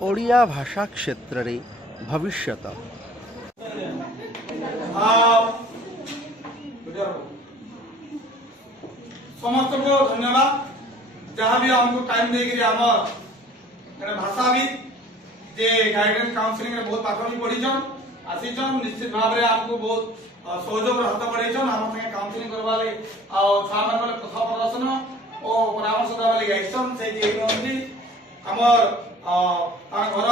ओडिया भाषा क्षेत्र रे भविष्यत। समस्त को धन्यवाद जहाँ भी हमको टाइम देकर आमर भाषाविद जे गाइडेंस काउंसलिंग रे बहुत पाठ भी पढ़ीछन आसीछन निश्चित भाव रे हमको बहुत सहयोग हाथ बढ़ाइछन हम संगे काउंसलिंग करबा ले आ छा मन कथा प्रदर्शन और परामर्श देबा ले एक्शन से जे हमर तार घर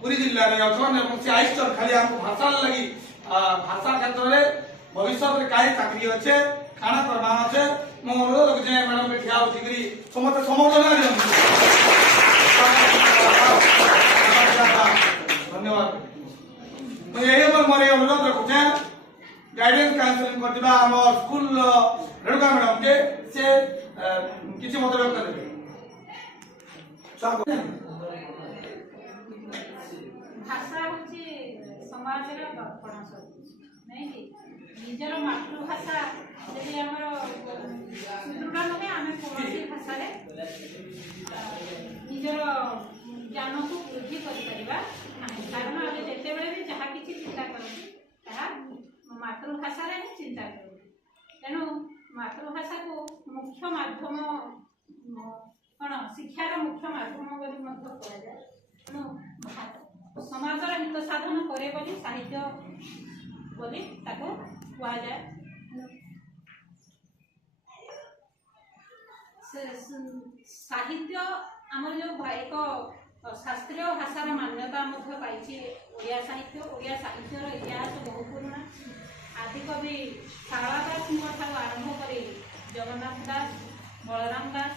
पुरी जिल्ला रे अछन एवं से आइस्टर खाली हमको भाषा लगी भाषा क्षेत्र रे भविष्य रे काई चाकरी अच्छे खाना प्रमाण अच्छे मो अनुरोध करछे मैडम के ठिया उठी करी समस्त समर्थन दियन धन्यवाद। मैं यही पर मोर अनुरोध रखुछे गाइडेंस काउंसलिंग करदिबा हमर स्कूल रेणुका मैडम के से किछि मत व्यक्त करबे भाषा होची समाज रे दर्पण नहीं कि निजर मातृभाषा यदि हमर सुदृढ़ नहे आमे कोनसी भाषा रे निजर ज्ञान को वृद्धि करि परिबा नाही कारण आमे जेते बेले भी जहा किछि चिंता करबी ताहा मातृभाषा रे चिंता करबी तेनु मातृभाषा को मुख्य माध्यम कौन शिक्षार मुख्य माध्यम बोली मध्य करा जाय तेनु समाजर हित साधन करे बोली साहित्य बोली ताको कहा जाए साहित्य आमर जो एक शास्त्रीय भाषार मान्यता पाई ओडिया साहित्यर इतिहास बहुत पुराना आदिकवि शारदा दास आरंभ कर जगन्नाथ दास बलराम दास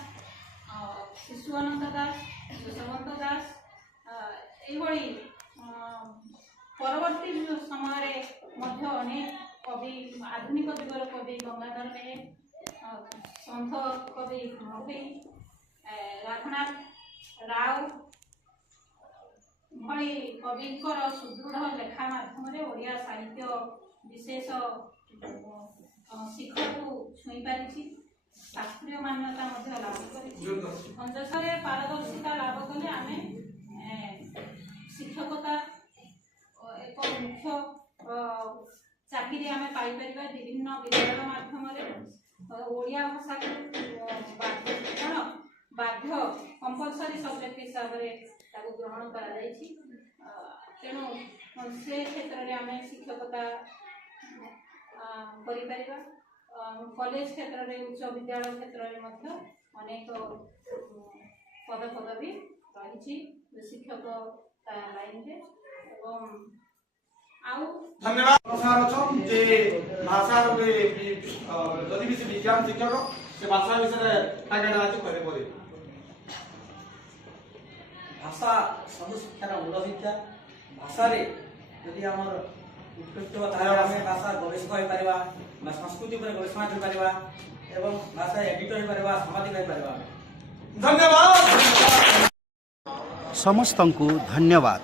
शिशु अनंत दास यशवंत दास यही परवर्ती समय अनेक कवि आधुनिक जुगर कवि गंगाधर मेहर संत कवि कवि राघनाथ राव भली कविंकर सुदृढ़ लेखा माध्यम ओडिया साहित्य विशेष शिखर को छुई पारि शास्त्रीय मान्यता लाभ कर पारदर्शिता लाभ कले आम शिक्षकता एक मुख्य चाकरी आम पाई विभिन्न विद्यालय माध्यम ओडिया भाषा को बाध्य कंपलसरी सब्जेक्ट हिसाब से ग्रहण कर तेणु से क्षेत्र में आम शिक्षकता कॉलेज क्षेत्र में उच्च विद्यालय क्षेत्र में अनेक पद पदवी रही शिक्षक लाइन रे धन्यवाद प्रसार अछन जे भाषा रे जदि भी विज्ञान शिक्षक से भाषा विषय ताके आज करे परे भाषा सब शिक्षार मूल शिक्षा भाषा रे यदि हमर उत्कृष्ट तारे आमे भाषा गवेषक होई परिबा बा संस्कृति पर गवेषणा कर परिबा एवं भाषा एडिटर होई परिबा सामाजिक होई परिबा। धन्यवाद समस्तंकु धन्यवाद।